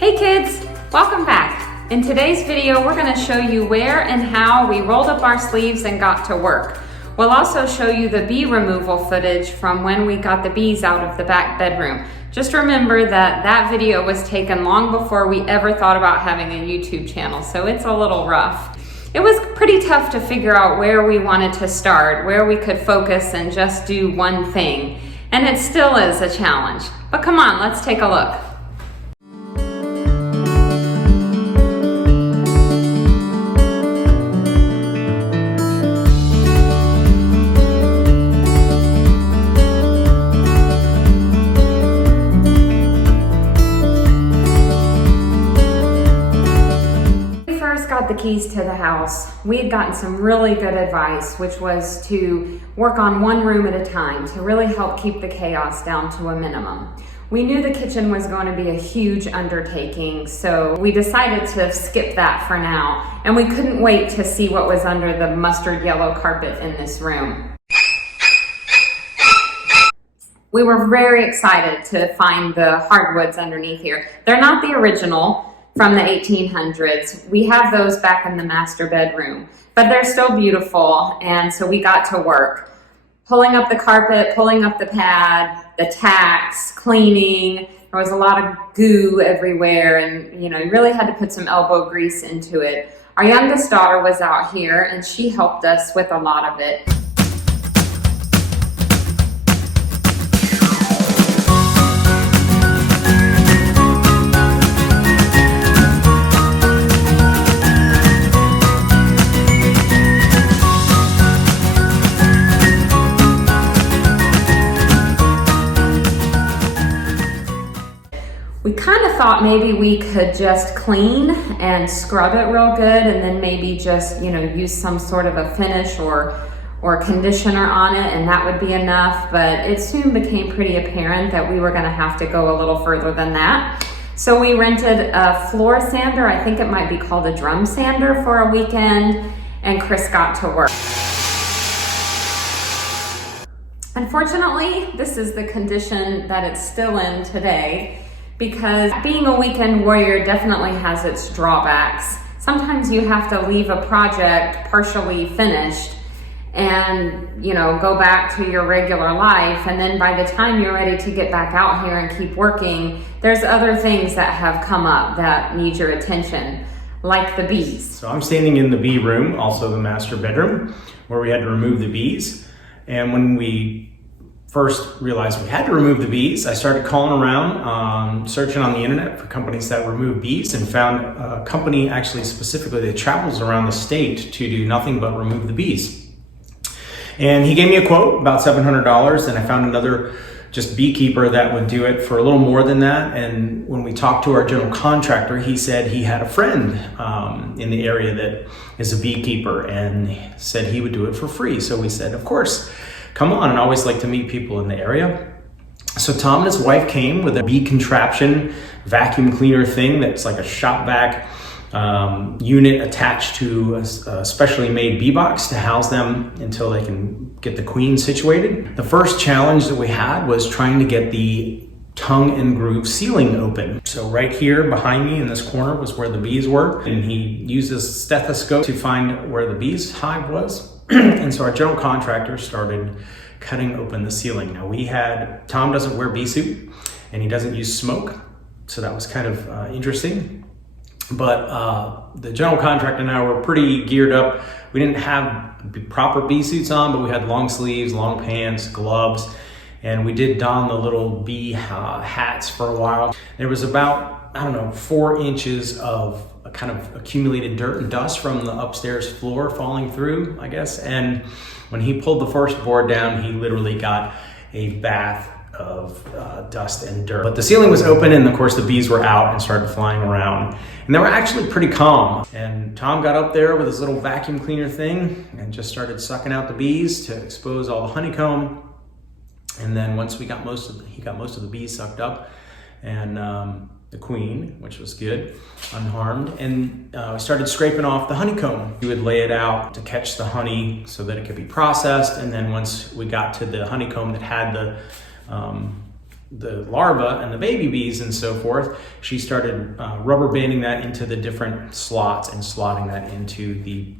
Hey kids, welcome back. In today's video, we're going to show you where and how we rolled up our sleeves and got to work. We'll also show you the bee removal footage from when we got the bees out of the back bedroom. Just remember that that video was taken long before we ever thought about having a YouTube channel, so it's a little rough. It was pretty tough to figure out where we wanted to start, where we could focus and just do one thing. And it still is a challenge. But come on, let's take a look. Got the keys to the house, we had gotten some really good advice, which was to work on one room at a time to really help keep the chaos down to a minimum. We knew the kitchen was going to be a huge undertaking, so we decided to skip that for now, and we couldn't wait to see what was under the mustard yellow carpet in this room. We were very excited to find the hardwoods underneath here. They're not the original from the 1800s. We have those back in the master bedroom, but they're still beautiful, and so we got to work. Pulling up the carpet, pulling up the pad, the tacks, cleaning. There was a lot of goo everywhere, and you really had to put some elbow grease into it. Our youngest daughter was out here, and she helped us with a lot of it. We kind of thought maybe we could just clean and scrub it real good and then maybe just, use some sort of a finish or conditioner on it, and that would be enough. But it soon became pretty apparent that we were going to have to go a little further than that. So we rented a floor sander, I think it might be called a drum sander, for a weekend, and Chris got to work. Unfortunately, this is the condition that it's still in today, because being a weekend warrior definitely has its drawbacks. Sometimes you have to leave a project partially finished and go back to your regular life, and then by the time you're ready to get back out here and keep working, there's other things that have come up that need your attention, like the bees. So I'm standing in the bee room, also the master bedroom, where we had to remove the bees. And when we first realized we had to remove the bees, I started calling around, searching on the internet for companies that remove bees, and found a company actually specifically that travels around the state to do nothing but remove the bees. And he gave me a quote, about $700, and I found another just beekeeper that would do it for a little more than that. And when we talked to our general contractor, he said he had a friend in the area that is a beekeeper and said he would do it for free. So we said, of course, come on, and I always like to meet people in the area. So Tom and his wife came with a bee contraption vacuum cleaner thing that's like a shop vac unit attached to a specially made bee box to house them until they can get the queen situated. The first challenge that we had was trying to get the tongue and groove ceiling open. So right here behind me in this corner was where the bees were, and he used his stethoscope to find where the bees hive was. And so our general contractor started cutting open the ceiling. Now Tom doesn't wear bee suit, and he doesn't use smoke, so that was kind of interesting. But the general contractor and I were pretty geared up. We didn't have proper bee suits on, but we had long sleeves, long pants, gloves, and we did don the little bee hats for a while. There was about, 4 inches of kind of accumulated dirt and dust from the upstairs floor falling through, I guess. And when he pulled the first board down, he literally got a bath of dust and dirt. But the ceiling was open, and of course the bees were out and started flying around. And they were actually pretty calm. And Tom got up there with his little vacuum cleaner thing and just started sucking out the bees to expose all the honeycomb. And then once he got most of the bees sucked up, and the queen, which was good, unharmed, and we started scraping off the honeycomb. We would lay it out to catch the honey so that it could be processed, and then once we got to the honeycomb that had the larva and the baby bees and so forth, she started rubber banding that into the different slots and slotting that into the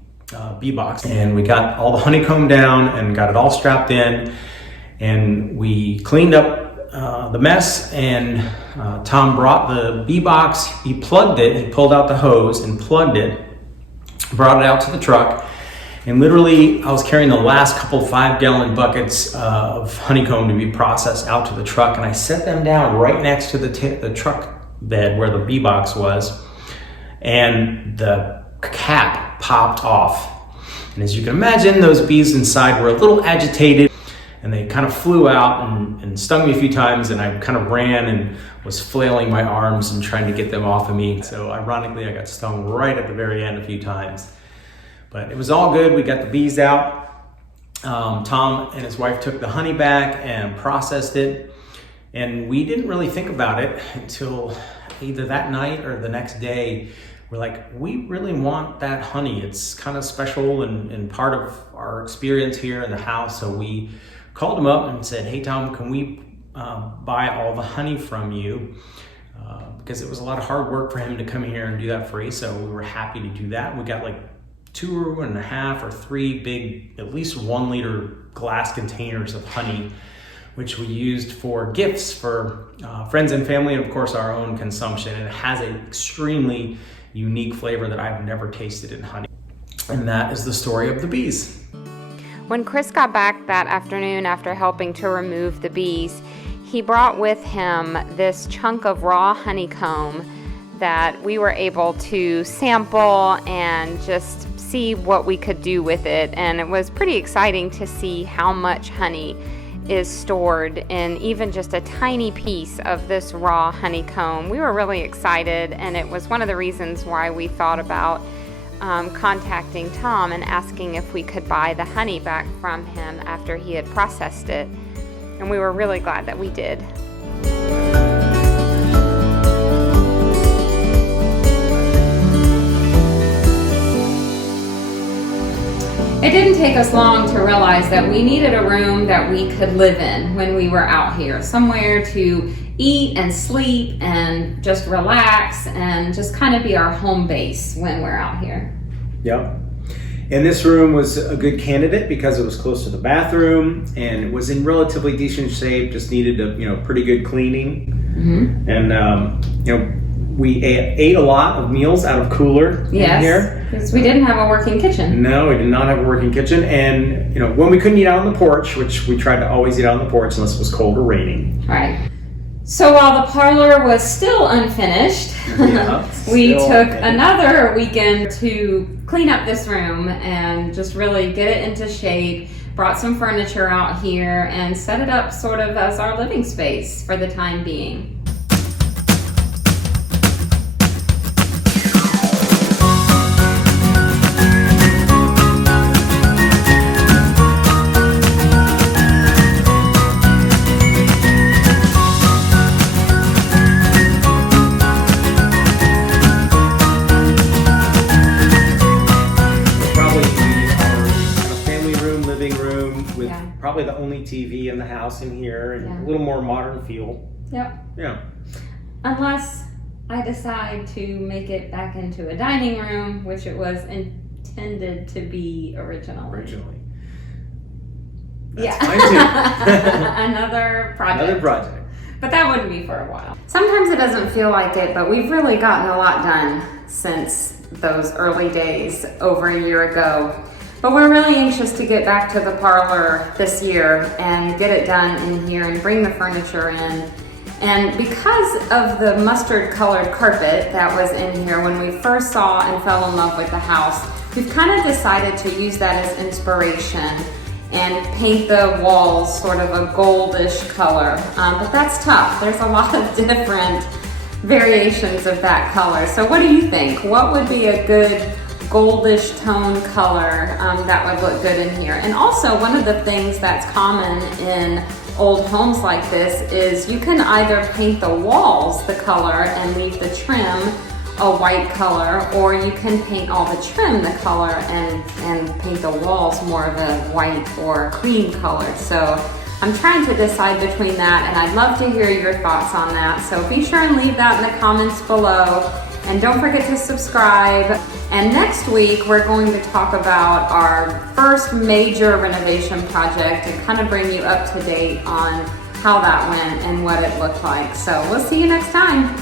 bee box. And we got all the honeycomb down and got it all strapped in, and we cleaned up the mess, and Tom brought the bee box, he plugged it, he pulled out the hose and plugged it, brought it out to the truck, and literally I was carrying the last couple 5-gallon buckets of honeycomb to be processed out to the truck, and I set them down right next to the truck bed where the bee box was, and the cap popped off. And as you can imagine, those bees inside were a little agitated, and they kind of flew out and stung me a few times, and I kind of ran and was flailing my arms and trying to get them off of me. So ironically, I got stung right at the very end a few times. But it was all good. We got the bees out. Tom and his wife took the honey back and processed it. And we didn't really think about it until either that night or the next day. We're like, we really want that honey. It's kind of special and part of our experience here in the house. So we called him up and said, hey, Tom, can we buy all the honey from you? Because it was a lot of hard work for him to come here and do that free. So we were happy to do that. We got like 2.5 or 3 big, at least 1 liter glass containers of honey, which we used for gifts for friends and family, and of course our own consumption. And it has an extremely unique flavor that I've never tasted in honey. And that is the story of the bees. When Chris got back that afternoon after helping to remove the bees, he brought with him this chunk of raw honeycomb that we were able to sample and just see what we could do with it. And it was pretty exciting to see how much honey is stored in even just a tiny piece of this raw honeycomb. We were really excited, and it was one of the reasons why we thought about contacting Tom and asking if we could buy the honey back from him after he had processed it. And we were really glad that we did. It didn't take us long to realize that we needed a room that we could live in when we were out here. Somewhere to eat and sleep and just relax and just kind of be our home base when we're out here. Yep. And this room was a good candidate because it was close to the bathroom and it was in relatively decent shape, just needed a pretty good cleaning. Mm-hmm. And we ate a lot of meals out of cooler in here. Because we didn't have a working kitchen. No, we did not have a working kitchen. And when we couldn't eat out on the porch, which we tried to always eat out on the porch unless it was cold or raining. Right. So while the parlor was still unfinished, we took another weekend to clean up this room and just really get it into shape. Brought some furniture out here and set it up sort of as our living space for the time being. Probably the only TV in the house in here, and a little more modern feel. Yep. Yeah. Unless I decide to make it back into a dining room, which it was intended to be originally. That's fine too. Another project. But that wouldn't be for a while. Sometimes it doesn't feel like it, but we've really gotten a lot done since those early days over a year ago. But we're really anxious to get back to the parlor this year and get it done in here and bring the furniture in. And because of the mustard colored carpet that was in here when we first saw and fell in love with the house, we've kind of decided to use that as inspiration and paint the walls sort of a goldish color. But that's tough. There's a lot of different variations of that color. So what do you think? What would be a good goldish tone color that would look good in here? And also, one of the things that's common in old homes like this is you can either paint the walls the color and leave the trim a white color, or you can paint all the trim the color and paint the walls more of a white or cream color. So I'm trying to decide between that, and I'd love to hear your thoughts on that. So be sure and leave that in the comments below. And don't forget to subscribe. And next week, we're going to talk about our first major renovation project and kind of bring you up to date on how that went and what it looked like. So we'll see you next time.